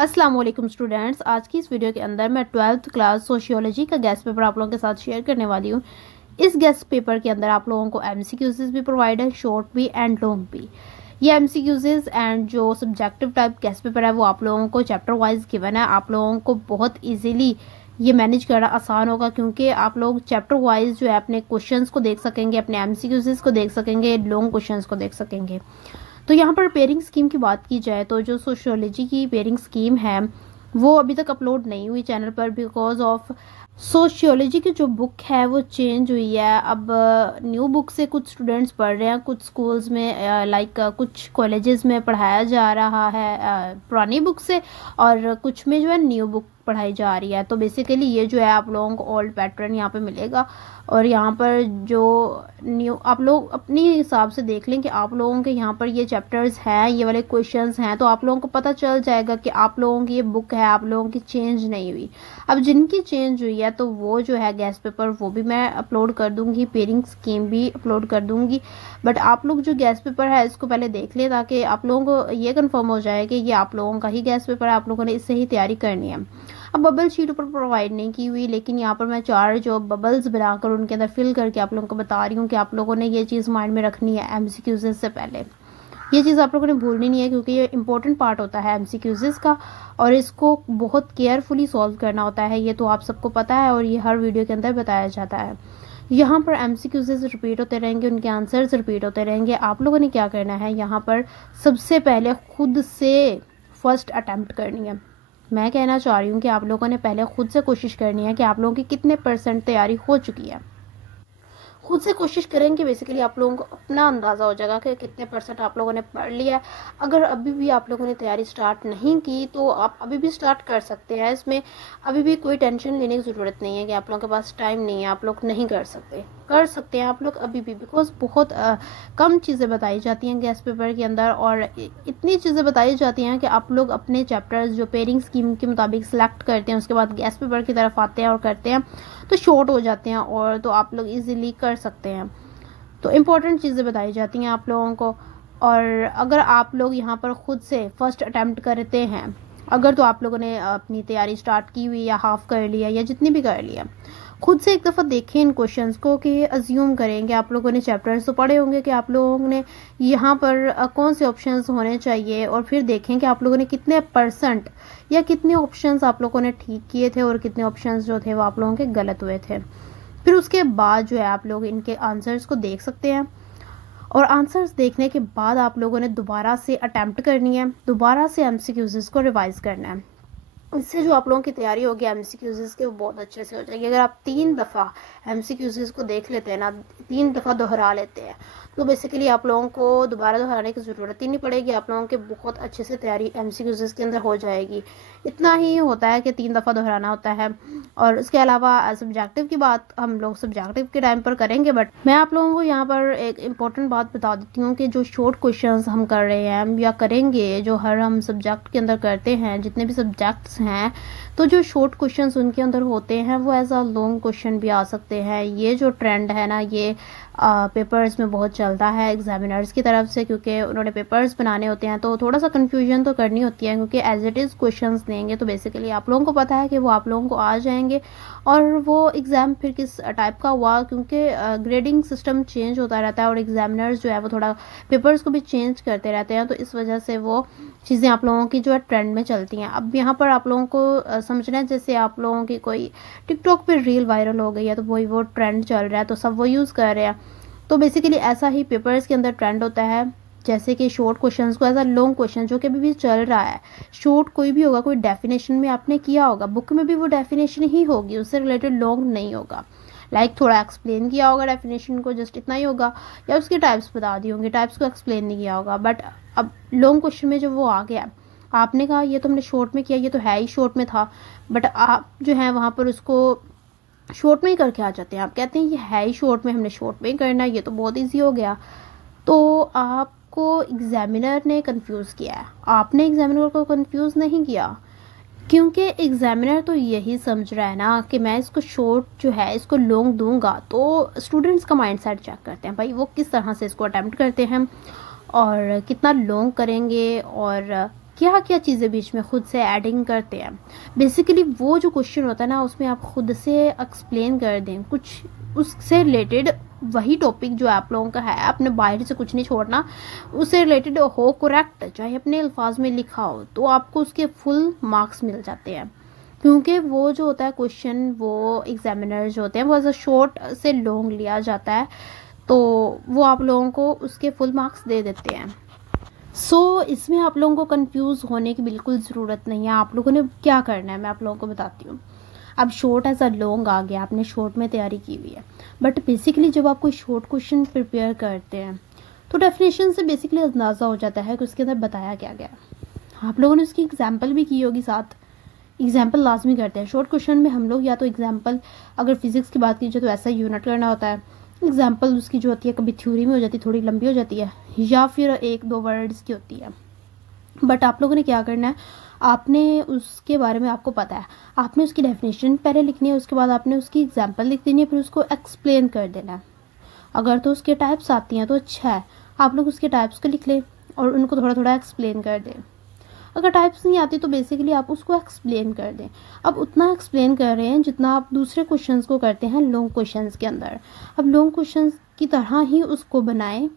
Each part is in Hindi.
अस्सलाम वालेकुम स्टूडेंट्स। आज की इस वीडियो के अंदर मैं 12th क्लास सोशियोलॉजी का गेस्ट पेपर आप लोगों के साथ शेयर करने वाली हूँ। इस गेस्ट पेपर के अंदर आप लोगों को एमसीक्यूज़ भी प्रोवाइड है, शॉर्ट भी एंड लॉन्ग भी। ये एमसीक्यूज़ एंड जो सब्जेक्टिव टाइप गेस्ट पेपर है वो आप लोगों को चैप्टर वाइज गिवन है। आप लोगों को बहुत ईजिली ये मैनेज करना आसान होगा क्योंकि आप लोग चैप्टर वाइज जो है अपने क्वेश्चंस को देख सकेंगे, अपने एमसीक्यूज़ को देख सकेंगे, लॉन्ग क्वेश्चंस को देख सकेंगे। तो यहाँ पर पेयरिंग स्कीम की बात की जाए तो जो सोशियोलॉजी की पेयरिंग स्कीम है वो अभी तक अपलोड नहीं हुई चैनल पर बिकॉज ऑफ सोशियोलॉजी की जो बुक है वो चेंज हुई है। अब न्यू बुक से कुछ स्टूडेंट्स पढ़ रहे हैं, कुछ स्कूल्स में लाइक कुछ कॉलेजेस में पढ़ाया जा रहा है पुरानी बुक से, और कुछ में जो है न्यू बुक पढ़ाई जा रही है। तो बेसिकली ये जो है आप लोगों को ओल्ड पैटर्न यहाँ पे मिलेगा, और यहाँ पर जो न्यू आप लोग अपनी हिसाब से देख लें कि आप लोगों के यहाँ पर ये चैप्टर्स हैं, ये वाले क्वेश्चंस हैं, तो आप लोगों को पता चल जाएगा कि आप लोगों की ये बुक है आप लोगों की चेंज नहीं हुई। अब जिनकी चेंज हुई है तो वो जो है गेस्ट पेपर वो भी मैं अपलोड कर दूंगी, पेयरिंग स्कीम भी अपलोड कर दूंगी। बट आप लोग जो गेस्ट पेपर है इसको पहले देख लें ताकि आप लोगों को ये कंफर्म हो जाए कि ये आप लोगों का ही गेस्ट पेपर है, आप लोगों ने इससे ही तैयारी करनी है। अब बबल शीट ऊपर प्रोवाइड नहीं की हुई, लेकिन यहाँ पर मैं 4 जो बबल्स बनाकर उनके अंदर फिल करके आप लोगों को बता रही हूँ कि आप लोगों ने ये चीज़ माइंड में रखनी है एमसीक्यूज़ से पहले। ये चीज़ आप लोगों ने भूलनी नहीं है क्योंकि ये इंपॉर्टेंट पार्ट होता है एमसीक्यूज़ का, और इसको बहुत केयरफुली सॉल्व करना होता है। ये तो आप सबको पता है और ये हर वीडियो के अंदर बताया जाता है। यहाँ पर एमसीक्यूज़ रिपीट होते रहेंगे, उनके आंसर्स रिपीट होते रहेंगे। आप लोगों ने क्या करना है, यहाँ पर सबसे पहले खुद से फर्स्ट अटैम्प्ट करनी है। मैं कहना चाह रही हूँ कि आप लोगों ने पहले खुद से कोशिश करनी है कि आप लोगों की कितने % तैयारी हो चुकी है। खुद से कोशिश करेंगे बेसिकली आप लोगों को अपना अंदाज़ा हो जाएगा कि कितने % आप लोगों ने पढ़ लिया है। अगर अभी भी आप लोगों ने तैयारी स्टार्ट नहीं की तो आप अभी भी स्टार्ट कर सकते हैं। इसमें अभी भी कोई टेंशन लेने की ज़रूरत नहीं है कि आप लोगों के पास टाइम नहीं है, आप लोग नहीं कर सकते हैं आप लोग अभी भी, बिकॉज बहुत कम चीज़ें बताई जाती हैं गेस्ट पेपर के अंदर, और इतनी चीज़ें बताई जाती हैं कि आप लोग अपने चैप्टर्स जो पेयरिंग स्कीम के मुताबिक सिलेक्ट करते हैं उसके बाद गेस्ट पेपर की तरफ आते हैं और करते हैं तो शॉर्ट हो जाते हैं, और तो आप लोग इजीली कर सकते हैं। तो इम्पोर्टेंट चीज़ें बताई जाती हैं आप लोगों को। और अगर आप लोग यहाँ पर खुद से फर्स्ट अटैम्प्ट करते हैं, अगर तो आप लोगों ने अपनी तैयारी स्टार्ट की हुई या हाफ कर लिया या जितनी भी कर लिया, खुद से एक दफ़ा देखें इन क्वेश्चंस को कि अज्यूम करें कि आप लोगों ने चैप्टर्स तो पढ़े होंगे कि आप लोगों ने यहाँ पर कौन से ऑप्शंस होने चाहिए, और फिर देखें कि आप लोगों ने कितने % या कितने ऑप्शंस आप लोगों ने ठीक किए थे और कितने ऑप्शंस जो थे वो आप लोगों के गलत हुए थे। फिर उसके बाद जो है आप लोग इनके आंसर्स को देख सकते हैं, और आंसर्स देखने के बाद आप लोगों ने दोबारा से अटैम्प्ट करनी है, दोबारा से एमसीक्यूज़ को रिवाइज करना है। इससे जो आप लोगों की तैयारी होगी एमसीक्यूज़ के वो बहुत अच्छे से हो जाएगी। अगर आप 3 दफ़ा एमसीक्यूज़ को देख लेते हैं ना, 3 दफ़ा दोहरा लेते हैं, तो बेसिकली आप लोगों को दोबारा दोहराने की ज़रूरत ही नहीं पड़ेगी। आप लोगों के बहुत अच्छे से तैयारी एमसीक्यूज़ के अंदर हो जाएगी। इतना ही होता है कि 3 दफ़ा दोहराना होता है। और उसके अलावा सब्जेक्टिव की बात हम लोग सब्जेक्टिव के टाइम पर करेंगे, बट मैं आप लोगों को यहाँ पर एक इम्पॉर्टेंट बात बता देती हूँ कि जो शॉर्ट क्वेश्चंस हम कर रहे हैं या करेंगे, जो हर हम सब्जेक्ट के अंदर करते हैं, जितने भी सब्जेक्ट्स हैं, तो जो शॉर्ट क्वेश्चंस उनके अंदर होते हैं वो एज अ लॉन्ग क्वेश्चन भी आ सकते हैं। ये जो ट्रेंड है ना, ये पेपर्स में बहुत चलता है एग्जामिनर्स की तरफ से, क्योंकि उन्होंने पेपर्स बनाने होते हैं तो थोड़ा सा कन्फ्यूजन तो करनी होती है, क्योंकि एज इट इज़ क्वेश्चंस देंगे तो बेसिकली आप लोगों को पता है कि वो आप लोगों को आ जाएंगे। और वो एग्ज़ाम फिर किस टाइप का हुआ, क्योंकि ग्रेडिंग सिस्टम चेंज होता रहता है और एग्जामिनर्स जो है वो थोड़ा पेपर्स को भी चेंज करते रहते हैं, तो इस वजह से वो चीज़ें आप लोगों की जो है ट्रेंड में चलती हैं। अब यहाँ पर आप लोगों को समझना है जैसे आप लोगों की कोई टिकटॉक पे रील वायरल हो गई है तो वही वो ट्रेंड चल रहा है तो सब वो यूज़ कर रहे हैं। तो बेसिकली ऐसा ही पेपर्स के अंदर ट्रेंड होता है, जैसे कि शॉर्ट क्वेश्चंस को एज अ लॉन्ग क्वेश्चन जो कि अभी भी चल रहा है। शॉर्ट कोई भी होगा, कोई डेफिनेशन में आपने किया होगा, बुक में भी वो डेफिनेशन ही होगी, उससे रिलेटेड लॉन्ग नहीं होगा। लाइक थोड़ा एक्सप्लेन किया होगा डेफिनेशन को, जस्ट इतना ही होगा, या उसके टाइप्स बता दी होंगी, टाइप्स को एक्सप्लेन नहीं किया होगा। बट अब लॉन्ग क्वेश्चन में जो वो आ गया, आपने कहा ये तो हमने शॉर्ट में किया, ये तो है ही शॉर्ट में था, बट आप जो है वहाँ पर उसको शॉर्ट में ही करके आ जाते हैं। आप कहते हैं ये है ही शॉर्ट में, हमने शॉर्ट में ही करना है, ये तो बहुत ईजी हो गया। तो आपको एग्जामिनर ने कंफ्यूज किया है, आपने एग्जामिनर को कंफ्यूज नहीं किया, क्योंकि एग्जामिनर तो यही समझ रहा है ना कि मैं इसको शॉर्ट जो है इसको लॉन्ग दूंगा। तो स्टूडेंट्स का माइंडसेट चेक करते हैं भाई, वो किस तरह से इसको अटेम्प्ट करते हैं और कितना लॉन्ग करेंगे और क्या क्या चीज़ें बीच में खुद से ऐडिंग करते हैं। बेसिकली वो जो क्वेश्चन होता है ना, उसमें आप खुद से एक्सप्लेन कर दें कुछ उससे रिलेटेड, वही टॉपिक जो आप लोगों का है, आपने बाहर से कुछ नहीं छोड़ना, उससे रिलेटेड हो, करेक्ट चाहे अपने अल्फाज में लिखा हो, तो आपको उसके फुल मार्क्स मिल जाते हैं। क्योंकि वो जो होता है क्वेश्चन, वो एग्जामिनर जो होते हैं वो एज अ शॉर्ट से लॉन्ग लिया जाता है, तो वो आप लोगों को उसके फुल मार्क्स दे देते हैं। इसमें आप लोगों को कंफ्यूज होने की बिल्कुल ज़रूरत नहीं है। आप लोगों ने क्या करना है मैं आप लोगों को बताती हूँ। अब शॉर्ट एज अ लॉन्ग आ गया, आपने शॉर्ट में तैयारी की हुई है, बट बेसिकली जब आप कोई शॉर्ट क्वेश्चन प्रिपेयर करते हैं तो डेफिनेशन से बेसिकली अंदाज़ा हो जाता है कि उसके अंदर बताया क्या गया। आप लोगों ने उसकी एग्जाम्पल भी की होगी, साथ एग्जाम्पल लाजमी करते हैं शॉर्ट क्वेश्चन में हम लोग। या तो एग्जाम्पल, अगर फिजिक्स की बात की जाए तो ऐसा यूनिट करना होता है, एग्जाम्पल उसकी जो होती है कभी थ्योरी में हो जाती है, थोड़ी लंबी हो जाती है, या फिर 1-2 वर्ड्स की होती है। बट आप लोगों ने क्या करना है, आपने उसके बारे में आपको पता है, आपने उसकी डेफिनेशन पहले लिखनी है, उसके बाद आपने उसकी एग्जाम्पल लिख देनी है, फिर उसको एक्सप्लेन कर देना है। अगर तो उसके टाइप्स आती हैं तो अच्छा है, आप लोग उसके टाइप्स को लिख लें और उनको थोड़ा थोड़ा एक्सप्लेन कर दें। अगर टाइप्स नहीं आती तो बेसिकली आप उसको एक्सप्लेन कर दें। अब उतना एक्सप्लेन कर रहे हैं जितना आप दूसरे क्वेश्चंस को करते हैं लॉन्ग क्वेश्चंस के अंदर। अब लॉन्ग क्वेश्चंस की तरह ही उसको बनाएं,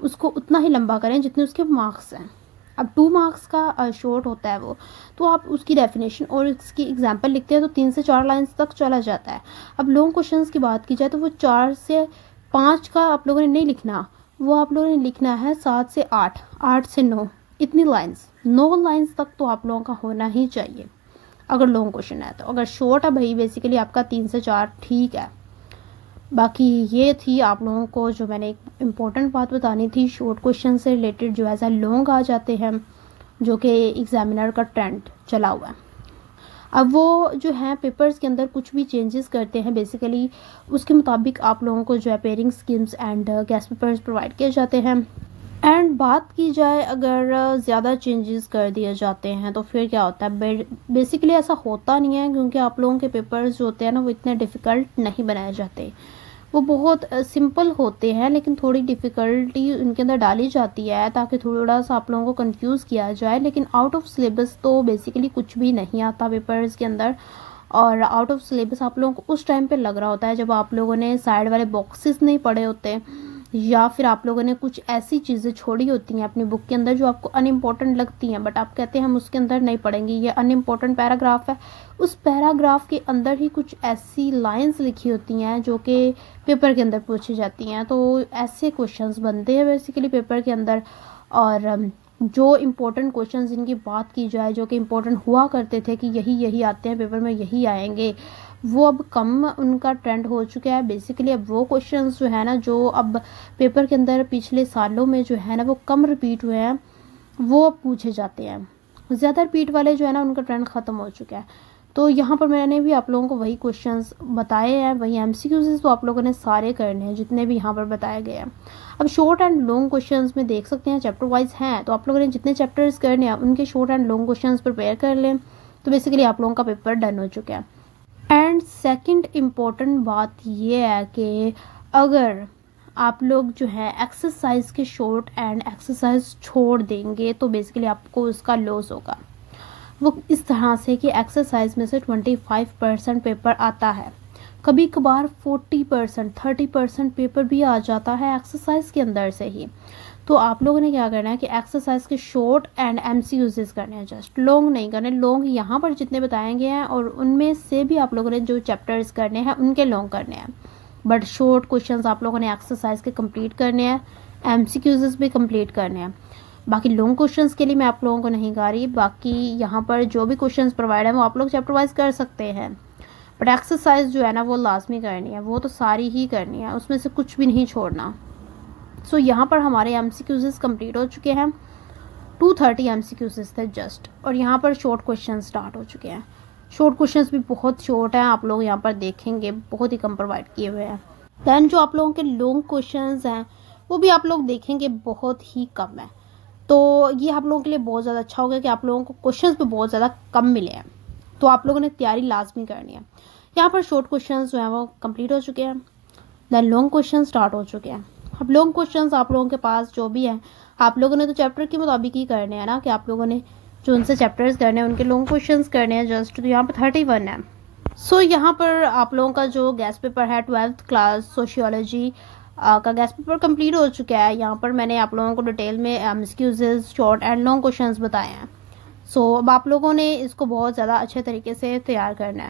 उसको उतना ही लंबा करें जितने उसके मार्क्स हैं। अब 2 मार्क्स का शॉर्ट होता है वो, तो आप उसकी डेफिनेशन और उसकी एग्जाम्पल लिखते हैं तो 3 से 4 लाइन्स तक चला जाता है। अब लॉन्ग क्वेश्चंस की बात की जाए तो वो 4 से 5 का आप लोगों ने नहीं लिखना, वो आप लोगों ने लिखना है 7 से 8, 8 से 9, इतनी लाइन्स, 9 लाइन्स तक तो आप लोगों का होना ही चाहिए अगर लॉन्ग क्वेश्चन है तो। अगर शॉर्ट है भाई बेसिकली आपका 3 से 4 ठीक है। बाकी ये थी आप लोगों को जो मैंने एक इम्पोर्टेंट बात बतानी थी, शॉर्ट क्वेश्चन से रिलेटेड जो ऐसा लॉन्ग आ जाते हैं, जो कि एग्जामिनर का ट्रेंड चला हुआ है। अब वो जो है पेपर्स के अंदर कुछ भी चेंजेस करते हैं, बेसिकली उसके मुताबिक आप लोगों को जो है pairing schemes and guest papers provide किए जाते हैं। एंड बात की जाए अगर ज़्यादा चेंजेस कर दिए जाते हैं तो फिर क्या होता है, बेसिकली ऐसा होता नहीं है, क्योंकि आप लोगों के पेपर्स जो होते हैं ना वो इतने डिफ़िकल्ट नहीं बनाए जाते, वो बहुत सिंपल होते हैं, लेकिन थोड़ी डिफ़िकल्टी उनके अंदर डाली जाती है ताकि थोड़ा सा आप लोगों को कंफ्यूज किया जाए। लेकिन आउट ऑफ सिलेबस तो बेसिकली कुछ भी नहीं आता पेपर्स के अंदर। और आउट ऑफ सिलेबस आप लोगों को उस टाइम पे लग रहा होता है जब आप लोगों ने साइड वाले बॉक्सेस नहीं पढ़े होते, या फिर आप लोगों ने कुछ ऐसी चीज़ें छोड़ी होती हैं अपनी बुक के अंदर जो आपको अनइम्पोर्टेंट लगती हैं, बट आप कहते हैं हम उसके अंदर नहीं पढ़ेंगे, ये अनइम्पोर्टेंट पैराग्राफ है। उस पैराग्राफ के अंदर ही कुछ ऐसी लाइंस लिखी होती हैं जो कि पेपर के अंदर पूछी जाती हैं, तो ऐसे क्वेश्चंस बनते हैं बेसिकली पेपर के अंदर। और जो इम्पोर्टेंट क्वेश्चंस जिनकी बात की जाए, जो कि इम्पोर्टेंट हुआ करते थे कि यही आते हैं पेपर में, यही आएंगे, वो अब कम उनका ट्रेंड हो चुका है। बेसिकली अब वो क्वेश्चंस जो है ना, जो अब पेपर के अंदर पिछले सालों में जो है ना वो कम रिपीट हुए हैं, वो अब पूछे जाते हैं। ज़्यादा रिपीट वाले जो है ना उनका ट्रेंड ख़त्म हो चुका है। तो यहाँ पर मैंने भी आप लोगों को वही क्वेश्चंस बताए हैं, वही एमसीक्यूज़ तो आप लोगों ने सारे करने हैं जितने भी यहाँ पर बताए गए हैं। अब शॉर्ट एंड लॉन्ग क्वेश्चंस में देख सकते हैं चैप्टर वाइज हैं, तो आप लोगों ने जितने चैप्टर्स करने हैं उनके short and long questions prepare कर लें, तो बेसिकली आप लोगों का पेपर डन हो चुका है। एंड सेकंड इम्पोर्टेंट बात ये है कि अगर आप लोग जो है एक्सरसाइज के शॉर्ट एंड एक्सरसाइज छोड़ देंगे तो बेसिकली आपको उसका लॉस होगा। वो इस तरह से कि एक्सरसाइज में से 25% पेपर आता है, कभी कभार 40%, 30% पेपर भी आ जाता है एक्सरसाइज के अंदर से ही। तो आप लोगों ने क्या करना है कि एक्सरसाइज के शॉर्ट एंड एमसीक्यूज़ करने हैं, जस्ट लॉन्ग नहीं करने। लॉन्ग यहाँ पर जितने बताए गए हैं और उनमें से भी आप लोगों ने जो चैप्टर्स करने हैं उनके लॉन्ग करने हैं, बट शॉर्ट क्वेश्चंस आप लोगों ने एक्सरसाइज के कंप्लीट करने हैं, एमसीक्यूज़ भी कंप्लीट करने हैं। बाकी लॉन्ग क्वेश्चंस के लिए मैं आप लोगों को नहीं गा रही, बाकी यहाँ पर जो भी क्वेश्चंस प्रोवाइड है वो आप लोग चैप्टर वाइज कर सकते हैं, बट एक्सरसाइज जो है ना वो लाजमी करनी है, वो तो सारी ही करनी है, उसमें से कुछ भी नहीं छोड़ना। सो यहाँ पर हमारे एमसीक्यूज़ कंप्लीट हो चुके हैं, 230 एमसीक्यूज़ थे जस्ट, और यहाँ पर शॉर्ट क्वेश्चन स्टार्ट हो चुके हैं। शॉर्ट क्वेश्चंस भी बहुत शॉर्ट हैं, आप लोग यहाँ पर देखेंगे बहुत ही कम प्रोवाइड किए हुए हैं। दैन जो आप लोगों के लॉन्ग क्वेश्चंस हैं वो भी आप लोग देखेंगे बहुत ही कम है। तो ये आप लोगों के लिए बहुत ज़्यादा अच्छा हो गया कि आप लोगों को क्वेश्चंस भी बहुत ज़्यादा कम मिले हैं, तो आप लोगों ने तैयारी लाजमी करनी है। यहाँ पर शॉर्ट क्वेश्चंस जो हैं वो कंप्लीट हो चुके हैं, दैन लॉन्ग क्वेश्चन स्टार्ट हो चुके हैं। अब लॉन्ग क्वेश्चंस आप लोगों के पास जो भी हैं, आप लोगों ने तो चैप्टर के मुताबिक ही करने हैं ना, कि आप लोगों ने जो उनसे चैप्टर्स करने हैं उनके लॉन्ग क्वेश्चंस करने हैं जस्ट। तो यहाँ पर 31 है। सो यहाँ पर आप लोगों का जो गेस्ट पेपर है 12th क्लास सोशियोलॉजी का गेस्ट पेपर कंप्लीट हो चुका है। यहाँ पर मैंने आप लोगों को डिटेल में MCQs, short and long questions बताए हैं। सो अब आप लोगों ने इसको बहुत ज़्यादा अच्छे तरीके से तैयार करना है।